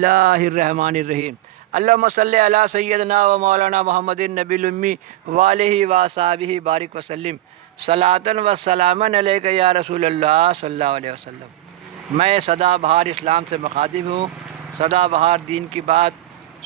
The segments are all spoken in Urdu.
اللہ الرحمن الرحیم اللہم صلی علی سیدنا و مولانا محمد النبی الامی وآلہ وصحبہ بارک وسلم صلاۃ و سلاما علیک یا رسول اللہ صلی اللہ علیہ وسلم۔ میں سدا بہار اسلام سے مخاطب ہوں۔ سدا بہار دین کی بات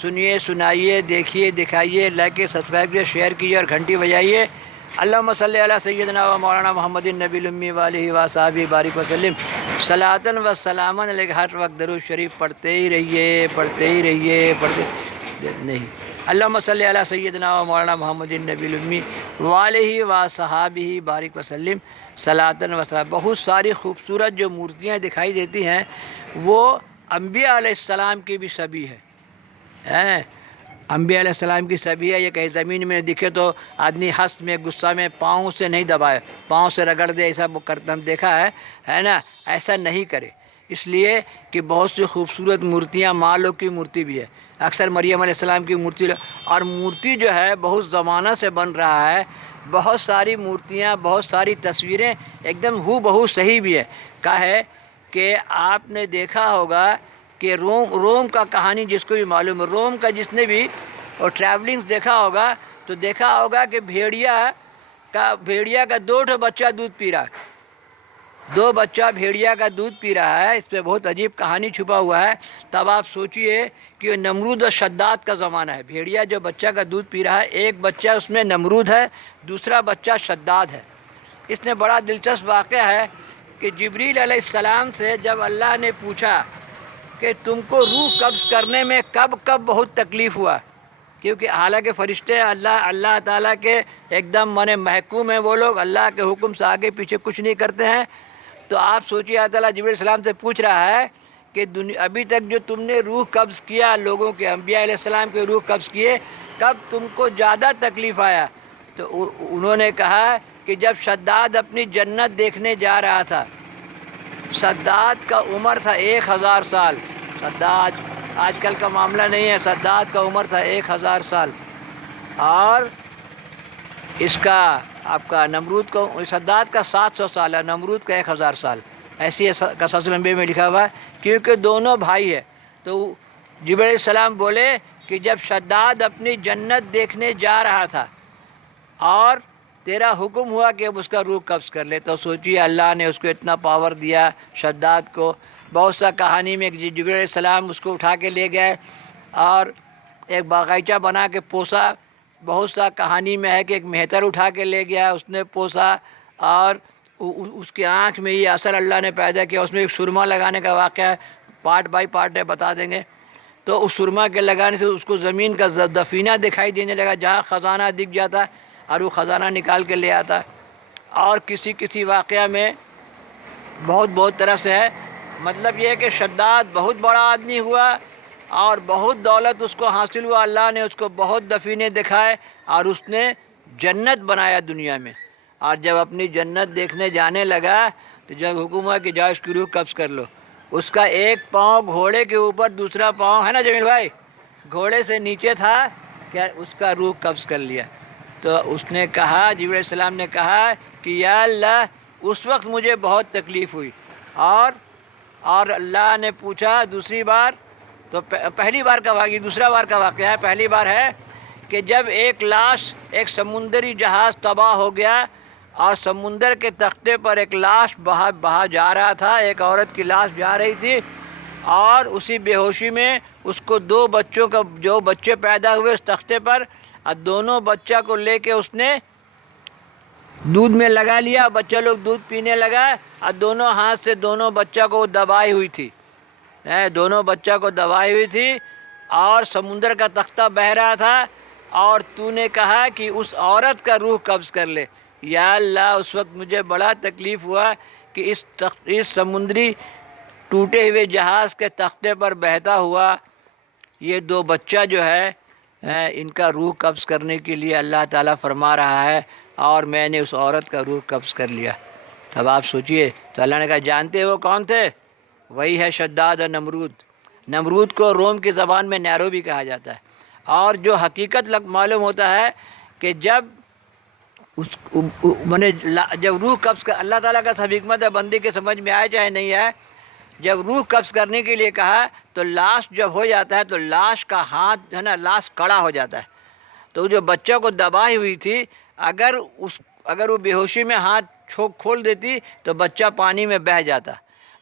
سنیے، سنائیے، دیکھیے، دکھائیے، لائک سبسکرائب کیجیے، شیئر کیجیے اور گھنٹی بجائیے۔ اللہم صلی علی سیدنا و مولانا محمد النبی الامی وآلہ وصحبہ بارک وسلم صلاۃ و سلاما علیک۔ ہر وقت درود شریف پڑھتے ہی رہیے، پڑھتے ہی رہیے، پڑھتے نہیں۔ اللہم صلی علی سیدنا و مولانا محمد النبی الامی وآلہ وصحبہ بارک وسلم صلاۃ و سلام۔ بہت ساری خوبصورت جو مورتیاں دکھائی دیتی ہیں وہ انبیاء علیہ السلام کی بھی شبیہ ہے۔ انبیاء علیہ السلام کی شبیہ ہے۔ یہ کہیں زمین میں دکھے تو آدمی ہنس میں، غصہ میں پاؤں سے نہیں دبائے، پاؤں سے رگڑ دے، ایسا کرتا ہم دیکھا ہے نا، ایسا نہیں کرے۔ اس لیے کہ بہت سی خوبصورت مورتیاں، ماں لوگ کی مورتی بھی ہے، اکثر مریم علیہ السلام کی مورتی، اور مورتی جو ہے بہت زمانہ سے بن رہا ہے۔ بہت ساری مورتیاں، بہت ساری تصویریں ایک دم ہو بہو صحیح بھی ہے۔ کہا ہے کہ آپ نے دیکھا ہوگا کہ روم کا کہانی جس کو بھی معلوم ہے، روم کا جس نے بھی اور ٹریولنگز دیکھا ہوگا تو دیکھا ہوگا کہ بھیڑیا کا دو بچہ دودھ پی رہا ہے، دو بچہ بھیڑیا کا دودھ پی رہا ہے۔ اس پہ بہت عجیب کہانی چھپا ہوا ہے۔ تب آپ سوچئے کہ نمرود اور شداد کا زمانہ ہے۔ بھیڑیا جو بچہ کا دودھ پی رہا ہے، ایک بچہ اس میں نمرود ہے، دوسرا بچہ شداد ہے۔ اس نے بڑا دلچسپ واقعہ ہے کہ جبریل علیہ السلام سے جب اللہ نے پوچھا کہ تم کو روح قبض کرنے میں کب بہت تکلیف ہوا، کیونکہ حالانکہ فرشتے اللہ تعالیٰ کے ایک دم محکوم ہیں، وہ لوگ اللہ کے حکم سے آگے پیچھے کچھ نہیں کرتے ہیں۔ تو آپ سوچیے اللہ تعالیٰ جبریل علیہ السلام سے پوچھ رہا ہے کہ ابھی تک جو تم نے روح قبض کیا، لوگوں کے انبیاء علیہ السلام کے روح قبض کیے، کب تم کو زیادہ تکلیف آیا؟ تو انہوں نے کہا کہ جب شداد اپنی جنت دیکھنے جا رہا تھا۔ شداد کا عمر تھا 1000 سال۔ شداد آج کل کا معاملہ نہیں ہے، شداد کا عمر تھا 1000 سال، اور اس کا آپ کا نمرود کو شداد کا 700 سال ہے، نمرود کا 1000 سال، ایسی ہے قصص الانبیاء میں لکھا ہوا ہے، کیونکہ دونوں بھائی ہے۔ تو جبریل علیہ السلام بولے کہ جب شداد اپنی جنت دیکھنے جا رہا تھا اور تیرا حکم ہوا کہ اب اس کا روح قبض کر لے، تو سوچیے اللہ نے اس کو اتنا پاور دیا شداد کو۔ بہت سا کہانی میں جبریل علیہ السلام اس کو اٹھا کے لے گئے اور ایک باغیچہ بنا کے پوسا۔ بہت سا کہانی میں ہے کہ ایک مہتر اٹھا کے لے گیا، اس نے پوسا، اور اس کی آنکھ میں یہ اثر اللہ نے پیدا کیا۔ اس میں ایک سرما لگانے کا واقعہ ہے، پارٹ بائی پارٹ ہے، بتا دیں گے۔ تو اس سرما کے لگانے سے اس کو زمین کا دفینہ دکھائی دینے لگا، جہاں خزانہ دکھ جاتا اور وہ خزانہ نکال کے لے آتا۔ اور کسی واقعہ میں بہت طرح سے ہے۔ مطلب یہ ہے کہ شداد بہت بڑا آدمی ہوا اور بہت دولت اس کو حاصل ہوا، اللہ نے اس کو بہت دفینے دکھائے اور اس نے جنت بنایا دنیا میں۔ اور جب اپنی جنت دیکھنے جانے لگا تو جب حکم ہوا کہ جاؤ اس کی روح قبض کر لو، اس کا ایک پاؤں گھوڑے کے اوپر، دوسرا پاؤں ہے نا جمیل بھائی گھوڑے سے نیچے تھا، کہ اس کا روح قبض کر لیا۔ تو اس نے کہا، جبریل علیہ السلام نے کہا کہ یا اللہ اس وقت مجھے بہت تکلیف ہوئی، اور اللہ نے پوچھا دوسری بار، تو پہلی بار کا واقعہ، دوسرا بار کا واقعہ ہے، پہلی بار ہے کہ جب ایک لاش، ایک سمندری جہاز تباہ ہو گیا اور سمندر کے تختے پر ایک لاش بہا جا رہا تھا، ایک عورت کی لاش جا رہی تھی، اور اسی بے ہوشی میں اس کو دو بچوں کا، جو بچے پیدا ہوئے اس تختے پر، اور دونوں بچہ کو لے کے اس نے دودھ میں لگا لیا، بچہ لوگ دودھ پینے لگا، اور دونوں ہاتھ سے دونوں بچہ کو دبائی ہوئی تھی، دونوں بچہ کو دبائی ہوئی تھی، اور سمندر کا تختہ بہہ رہا تھا، اور تو نے کہا کہ اس عورت کا روح قبض کر لے۔ یا اللہ اس وقت مجھے بڑا تکلیف ہوا کہ اس سمندری ٹوٹے ہوئے جہاز کے تختے پر بہتا ہوا یہ دو بچہ جو ہے، ان کا روح قبض کرنے کے لیے اللہ تعالیٰ فرما رہا ہے، اور میں نے اس عورت کا روح قبض کر لیا۔ اب آپ سوچئے، تو اللہ نے کہا جانتے وہ کون تھے؟ وہی ہے شداد اور نمرود۔ نمرود کو روم کی زبان میں نیرو بھی کہا جاتا ہے۔ اور جو حقیقت معلوم ہوتا ہے کہ جب جب روح قبض کر، اللہ تعالیٰ کا سب حکمت ہے، بندے کے سمجھ میں آئے چاہے نہیں آئے، جب روح قبض کرنے کے لیے کہا تو لاش جب ہو جاتا ہے تو لاش کا ہاتھ جو ہے نا لاش کڑا ہو جاتا ہے. تو جو بچہ کو دبائی ہوئی تھی اگر وہ بے ہوشی میں ہاتھ کھول دیتی تو بچہ پانی میں بہہ جاتا.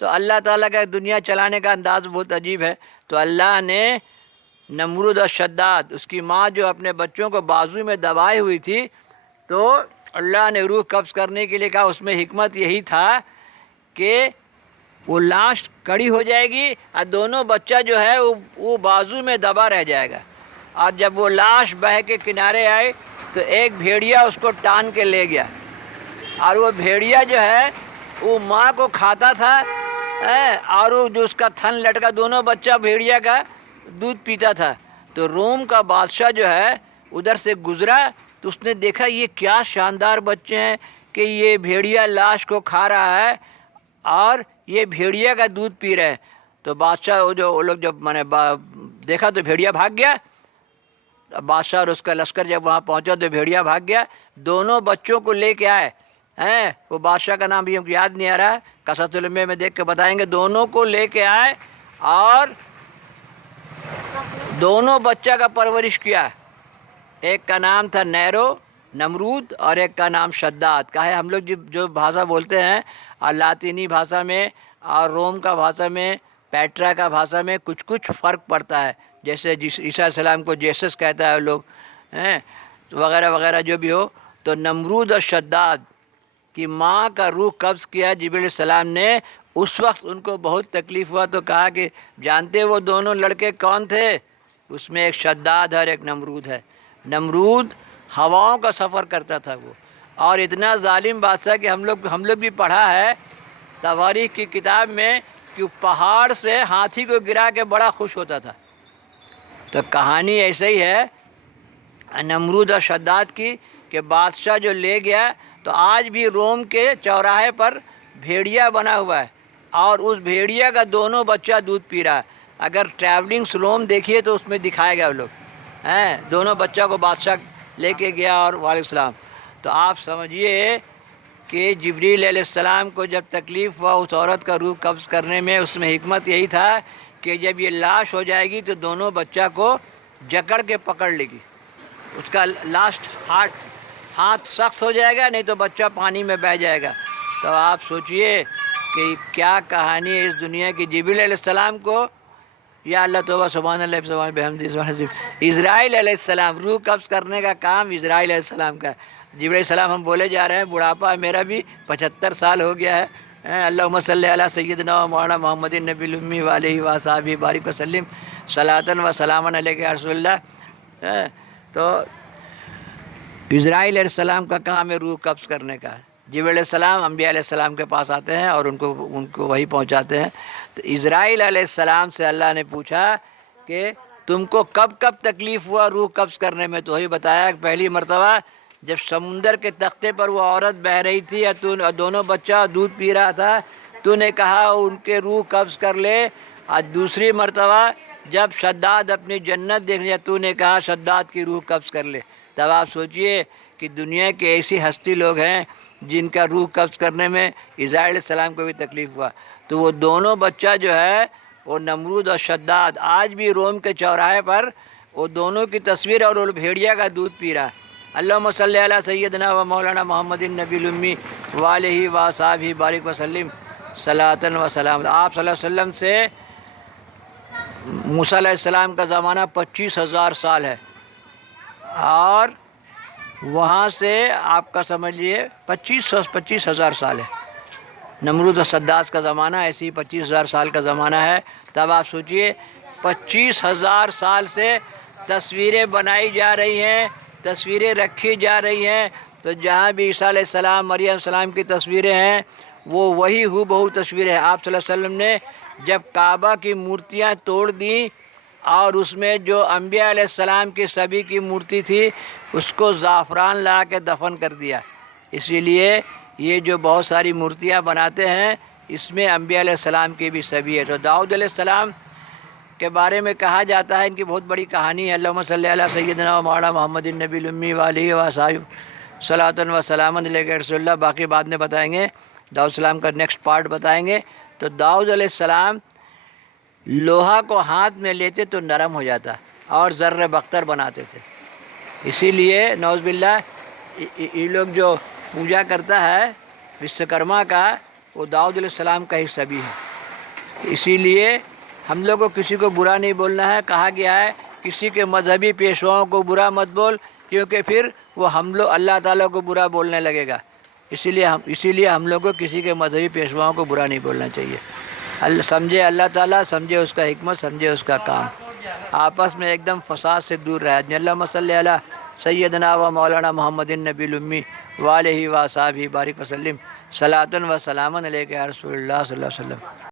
تو اللہ تعالیٰ کا دنیا چلانے کا انداز بہت عجیب ہے. تو اللہ نے نمرود اور شداد، اس کی ماں جو اپنے بچوں کو بازو میں دبائی ہوئی تھی، تو اللہ نے روح قبض کرنے کے لیے کہا. اس میں حکمت یہی تھا کہ وہ لاش کڑی ہو جائے گی اور دونوں بچہ جو ہے وہ بازو میں دبا رہ جائے گا. اور جب وہ لاش بہہ کے کنارے آئی تو ایک بھیڑیا اس کو ٹان کے لے گیا، اور وہ بھیڑیا جو ہے وہ ماں کو کھاتا تھا، اور وہ جو اس کا تھن لٹکا، دونوں بچہ بھیڑیا کا دودھ پیتا تھا. تو روم کا بادشاہ جو ہے ادھر سے گزرا تو اس نے دیکھا یہ کیا شاندار بچے ہیں کہ یہ بھیڑیا لاش کو کھا رہا ہے اور یہ بھیڑیا کا دودھ پی رہے ہیں. تو بادشاہ وہ لوگ جب میں نے دیکھا تو بھیڑیا بھاگ گیا. بادشاہ اور اس کا لشکر جب وہاں پہنچا تو بھیڑیا بھاگ گیا. دونوں بچوں کو لے کے آئے ہیں، وہ بادشاہ کا نام بھی ہم کو یاد نہیں آ رہا ہے، قصص الانبیاء میں دیکھ کے بتائیں گے. دونوں کو لے کے آئے اور دونوں بچہ کا پرورش کیا. ایک کا نام تھا نمرود اور ایک کا نام شداد. کا ہے ہم لوگ جو بھاشا بولتے ہیں لاطینی بھاشا میں اور روم کا بھاشا میں، پیٹرا کا بھاشا میں کچھ فرق پڑتا ہے. جیسے عیسیٰ علیہ السلام کو جیسس کہتا ہے لوگ وغیرہ وغیرہ جو بھی ہو. تو نمرود اور شداد کی ماں کا روح قبض کیا جبریل علیہ السلام نے. اس وقت ان کو بہت تکلیف ہوا تو کہا کہ جانتے وہ دونوں لڑکے کون تھے؟ اس میں ایک شداد اور ایک نمرود ہے. نمرود ہواؤں کا سفر کرتا تھا وہ، اور اتنا ظالم بادشاہ کہ ہم لوگ بھی پڑھا ہے تواریخ کی کتاب میں کہ پہاڑ سے ہاتھی کو گرا کے بڑا خوش ہوتا تھا. تو کہانی ایسے ہی ہے نمرود اور شداد کی کہ بادشاہ جو لے گیا تو آج بھی روم کے چوراہے پر بھیڑیا بنا ہوا ہے اور اس بھیڑیا کا دونوں بچہ دودھ پی رہا ہے. اگر ٹریولنگ سلوم دیکھیے تو اس میں دکھائے گا وہ لوگ دونوں بچہ کو بادشاہ لے کے گیا. اور وعلیکم السلام. تو آپ سمجھیے کہ جبریل علیہ السلام کو جب تکلیف ہوا اس عورت کا روح قبض کرنے میں، اس میں حکمت یہی تھا کہ جب یہ لاش ہو جائے گی تو دونوں بچہ کو جکڑ کے پکڑ لے گی. اس کا لاسٹ ہاتھ سخت ہو جائے گا، نہیں تو بچہ پانی میں بہہ جائے گا. تو آپ سوچئے کہ کیا کہانی ہے اس دنیا کی. جبریل علیہ السلام کو یا اللہ توبہ سبحان اللہ سبحان بحمدہ سبحان اللہ، اسرائیل علیہ السلام روح قبض کرنے کا کام اسرائیل علیہ السلام کا. جبریل علیہ السلام ہم بولے جا رہے ہیں، بڑھاپا میرا بھی 75 سال ہو گیا ہے. اللہم صلی علی سیدنا و مولانا محمد النبی الامی وآلہ وصحبہ بارک وسلم صلاۃ و سلاما علیک یا رسول اللہ. تو اسرائیل علیہ السلام کا کام ہے روح قبض کرنے کا. جبریل علیہ السلام انبیاء علیہ السلام کے پاس آتے ہیں اور ان کو وہی پہنچاتے ہیں. تو اسرائیل علیہ السلام سے اللہ نے پوچھا کہ تم کو کب تکلیف ہوا روح قبض کرنے میں؟ تو وہی بتایا کہ پہلی مرتبہ جب سمندر کے تختے پر وہ عورت بہہ رہی تھی اور دونوں بچہ دودھ پی رہا تھا، تو نے کہا ان کے روح قبض کر لے. اور دوسری مرتبہ جب شداد اپنی جنت دیکھ لیا تو نے کہا شداد کی روح قبض کر لے. تب آپ سوچئے کہ دنیا کے ایسی ہستی لوگ ہیں جن کا روح قبض کرنے میں اسرائیل علیہ السلام کو بھی تکلیف ہوا. تو وہ دونوں بچہ جو ہے وہ نمرود اور شداد آج بھی روم کے چوراہے پر وہ دونوں کی تصویر اور وہ بھیڑیا کا دودھ پی رہا ہے. اللہم صلی علی سیدنا و مولانا محمد النبی الامی وآلہ وصحبہ بارک وسلم صلاۃ و سلام. آپ صلی اللہ علیہ وسلم سے موسیٰ علیہ السلام کا زمانہ 25,000 سال ہے، اور وہاں سے آپ کا سمجھ لیے 25,000 سال ہے. نمرود و شداد کا زمانہ ایسی 25,000 سال کا زمانہ ہے. تب آپ سوچئے 25,000 سال سے تصویریں بنائی جا رہی ہیں، تصویریں رکھی جا رہی ہیں. تو جہاں بھی عیسیٰ علیہ السلام مریم علیہ السلام کی تصویریں ہیں وہ وہی ہو تصویریں ہیں. آپ صلی اللہ علیہ وسلم نے جب کعبہ کی مورتیاں توڑ دیں اور اس میں جو انبیاء علیہ السلام کی سبھی کی مورتی تھی اس کو زعفران لا کے دفن کر دیا. اسی لیے یہ جو بہت ساری مورتیاں بناتے ہیں اس میں انبیاء علیہ السلام کی بھی سبھی ہے. تو داؤد علیہ السلام کے بارے میں کہا جاتا ہے ان کی بہت بڑی کہانی ہے. اللہم صلی علی سیدنا و مولانا محمد النبی الامی وآلہ وصحبہ صلاۃ و سلاما علیک یا رسول اللہ. باقی بعد میں بتائیں گے، داؤد السلام کا نیکسٹ پارٹ بتائیں گے. تو داؤد علیہ السلام لوہا کو ہاتھ میں لیتے تو نرم ہو جاتا اور ذر بختر بناتے تھے. اسی لیے نعوذ باللہ یہ لوگ جو پوجا کرتا ہے وشوکرما کا، وہ داؤد علیہ السلام کا حصہ بھی ہے. اسی لیے ہم لوگ کو کسی کو برا نہیں بولنا ہے. کہا گیا ہے کسی کے مذہبی پیشواؤں کو برا مت بول، کیونکہ پھر وہ ہم لوگ اللہ تعالیٰ کو برا بولنے لگے گا. اسی لیے ہم لوگ کو کسی کے مذہبی پیشواؤں کو برا نہیں بولنا چاہیے. سمجھے اللہ تعالیٰ، سمجھے اس کا حکمت، سمجھے اس کا کام. آپس میں ایک دم فساد سے دور رہے. اللہم صلی علی سیدنا و مولانا محمد النبی الامی وآلہ و صحبہ بارک وسلم صلاۃ و سلاما علیک یا رسول اللہ صلی اللہ علیہ وسلم.